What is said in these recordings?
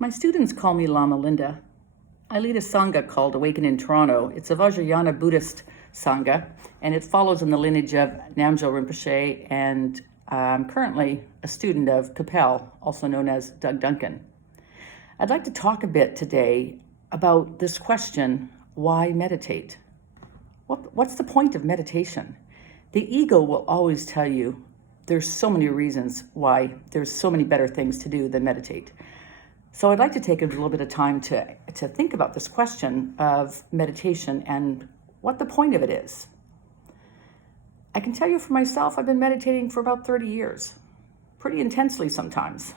My students call me Lama Linda. I lead a Sangha called Awaken in Toronto. It's a Vajrayana Buddhist Sangha, and it follows in the lineage of Namgyal Rinpoche, and I'm currently a student of Capel, also known as Doug Duncan. I'd like to talk a bit today about this question, why meditate? What's the point of meditation? The ego will always tell you there's so many reasons why there's so many better things to do than meditate. So I'd like to take a little bit of time to think about this question of meditation and what the point of it is. I can tell you for myself, I've been meditating for about 30 years, pretty intensely sometimes,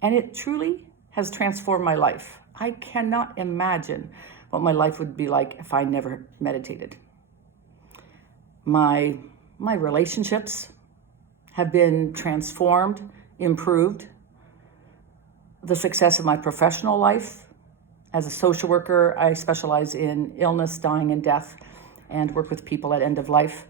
and it truly has transformed my life. I cannot imagine what my life would be like if I never meditated. My relationships have been transformed, improved. The success of my professional life. As a social worker, I specialize in illness, dying, and death, and work with people at end of life.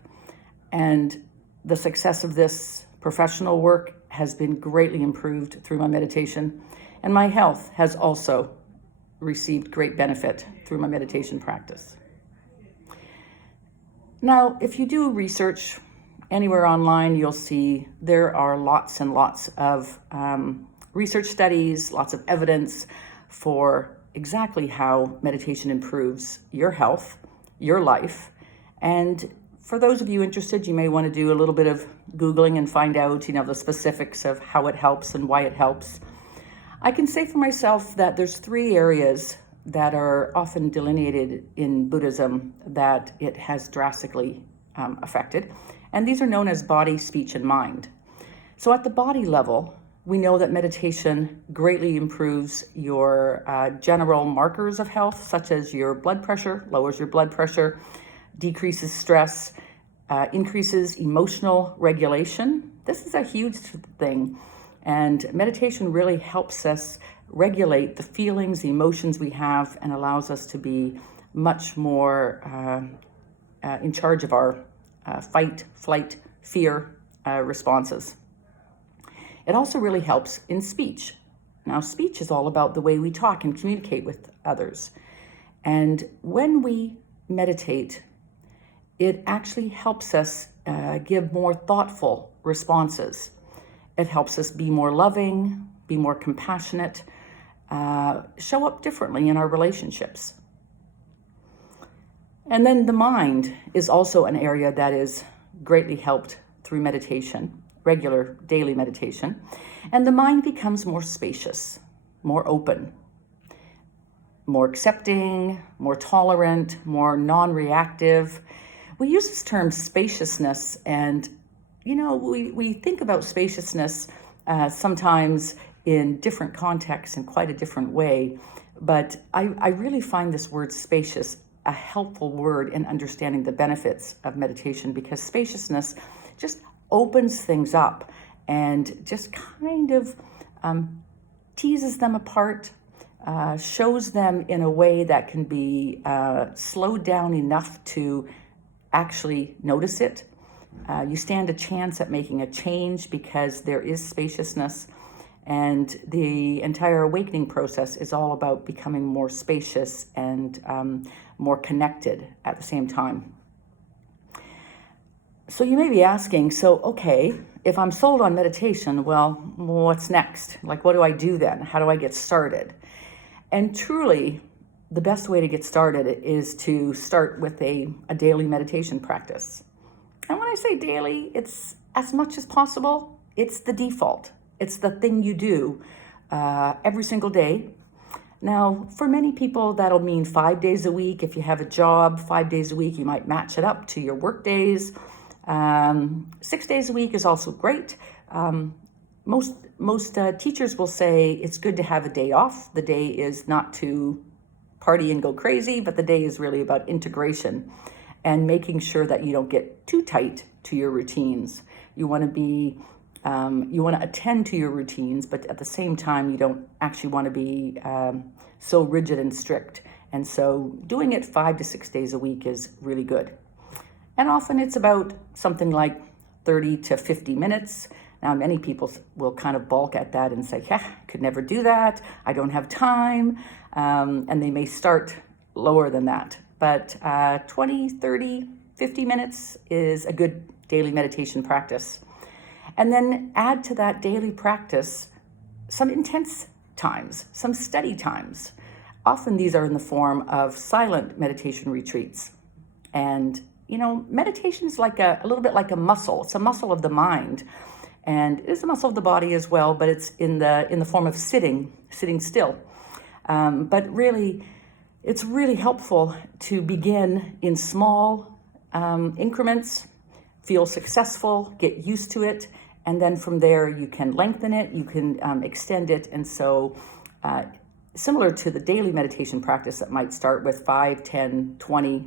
And the success of this professional work has been greatly improved through my meditation. And my health has also received great benefit through my meditation practice. Now, if you do research anywhere online, you'll see there are lots and lots of research studies, lots of evidence for exactly how meditation improves your health, your life. And for those of you interested, you may want to do a little bit of Googling and find out, the specifics of how it helps and why it helps. I can say for myself that there's 3 areas that are often delineated in Buddhism that it has drastically affected. And these are known as body, speech, and mind. So at the body level, we know that meditation greatly improves your general markers of health, such as your blood pressure, lowers your blood pressure, decreases stress, increases emotional regulation. This is a huge thing. And meditation really helps us regulate the feelings, the emotions we have, and allows us to be much more in charge of our fight, flight, fear responses. It also really helps in speech. Now, speech is all about the way we talk and communicate with others. And when we meditate, it actually helps us give more thoughtful responses. It helps us be more loving, be more compassionate, show up differently in our relationships. And then the mind is also an area that is greatly helped through meditation, regular daily meditation, and the mind becomes more spacious, more open, more accepting, more tolerant, more non-reactive. We use this term spaciousness, and we think about spaciousness sometimes in different contexts in quite a different way, but I really find this word spacious a helpful word in understanding the benefits of meditation, because spaciousness just opens things up and just kind of teases them apart, shows them in a way that can be slowed down enough to actually notice it. You stand a chance at making a change because there is spaciousness, and the entire awakening process is all about becoming more spacious and more connected at the same time. So you may be asking, okay, if I'm sold on meditation, well, what's next? Like, what do I do then? How do I get started? And truly, the best way to get started is to start with a daily meditation practice. And when I say daily, it's as much as possible. It's the default. It's the thing you do every single day. Now, for many people, that'll mean 5 days a week. If you have a job, 5 days a week, you might match it up to your work days. 6 days a week is also great. Most teachers will say it's good to have a day off. The day is not to party and go crazy, but the day is really about integration and making sure that you don't get too tight to your routines. You want to attend to your routines, but at the same time, you don't actually want to be so rigid and strict. And so doing it 5 to 6 days a week is really good. And often it's about something like 30 to 50 minutes. Now, many people will kind of balk at that and say, yeah, I could never do that. I don't have time. And they may start lower than that. But 20, 30, 50 minutes is a good daily meditation practice. And then add to that daily practice some intense times, some steady times. Often these are in the form of silent meditation retreats. And, meditation is like a little bit like a muscle. It's a muscle of the mind. And it is a muscle of the body as well, but it's in the form of sitting still. But really, it's really helpful to begin in small increments, feel successful, get used to it, and then from there you can lengthen it, you can extend it. And so similar to the daily meditation practice that might start with 5, 10, 20,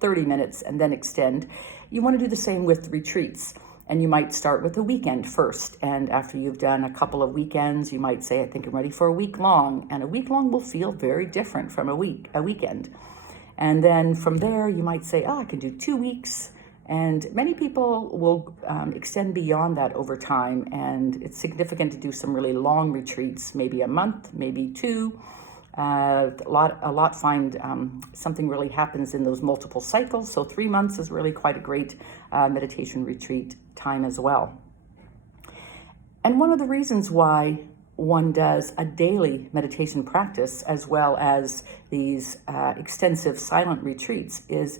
30 minutes and then extend, you want to do the same with retreats. And you might start with a weekend first. And after you've done a couple of weekends, you might say, I think I'm ready for a week long. And a week long will feel very different from a weekend. And then from there, you might say, I can do 2 weeks. And many people will extend beyond that over time. And it's significant to do some really long retreats, maybe a month, maybe 2. A lot find something really happens in those multiple cycles. So 3 months is really quite a great meditation retreat time as well. And one of the reasons why one does a daily meditation practice as well as these extensive silent retreats is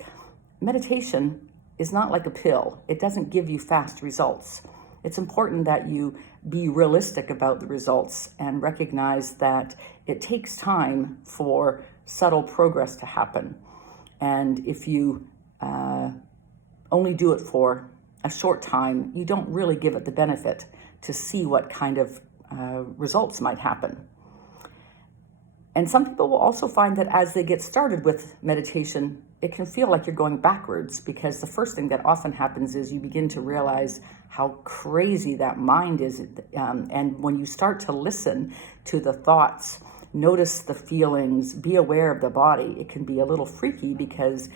meditation is not like a pill. It doesn't give you fast results. It's important that you be realistic about the results and recognize that it takes time for subtle progress to happen. And if you only do it for a short time, you don't really give it the benefit to see what kind of results might happen. And some people will also find that as they get started with meditation, it can feel like you're going backwards, because the first thing that often happens is you begin to realize how crazy that mind is. And when you start to listen to the thoughts, notice the feelings, be aware of the body, it can be a little freaky, because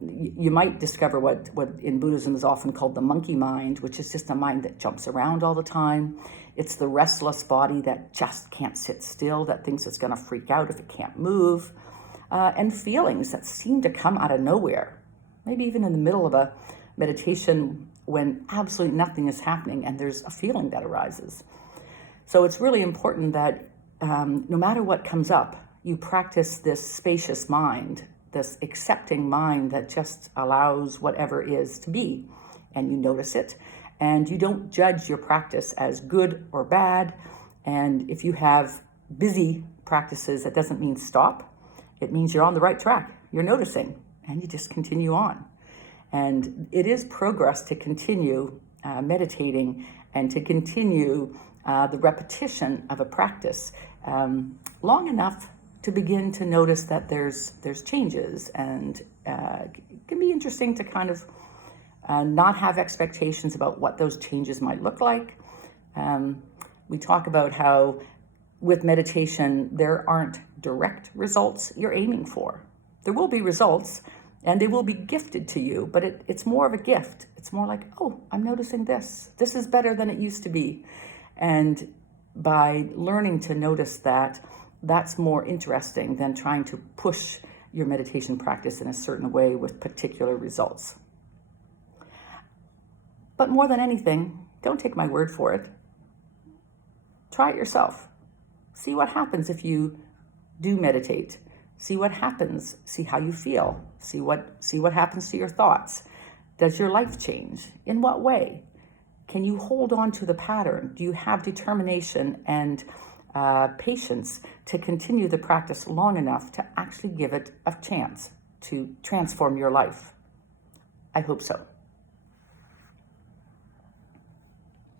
you might discover what in Buddhism is often called the monkey mind, which is just a mind that jumps around all the time. It's the restless body that just can't sit still, that thinks it's going to freak out if it can't move. And feelings that seem to come out of nowhere, maybe even in the middle of a meditation when absolutely nothing is happening and there's a feeling that arises. So it's really important that no matter what comes up, you practice this spacious mind, this accepting mind that just allows whatever is to be, and you notice it, and you don't judge your practice as good or bad. And if you have busy practices, that doesn't mean stop. It means you're on the right track. You're noticing, and you just continue on. And it is progress to continue meditating and to continue the repetition of a practice long enough to begin to notice that there's changes. And it can be interesting to kind of not have expectations about what those changes might look like. We talk about how with meditation, there aren't direct results you're aiming for. There will be results, and they will be gifted to you, but it's more of a gift. It's more like, oh, I'm noticing this. This is better than it used to be. And by learning to notice that, that's more interesting than trying to push your meditation practice in a certain way with particular results. But more than anything, don't take my word for it. Try it yourself. See what happens if you do meditate. See what happens. See how you feel. See what happens to your thoughts. Does your life change? In what way? Can you hold on to the pattern? Do you have determination and patience to continue the practice long enough to actually give it a chance to transform your life? I hope so.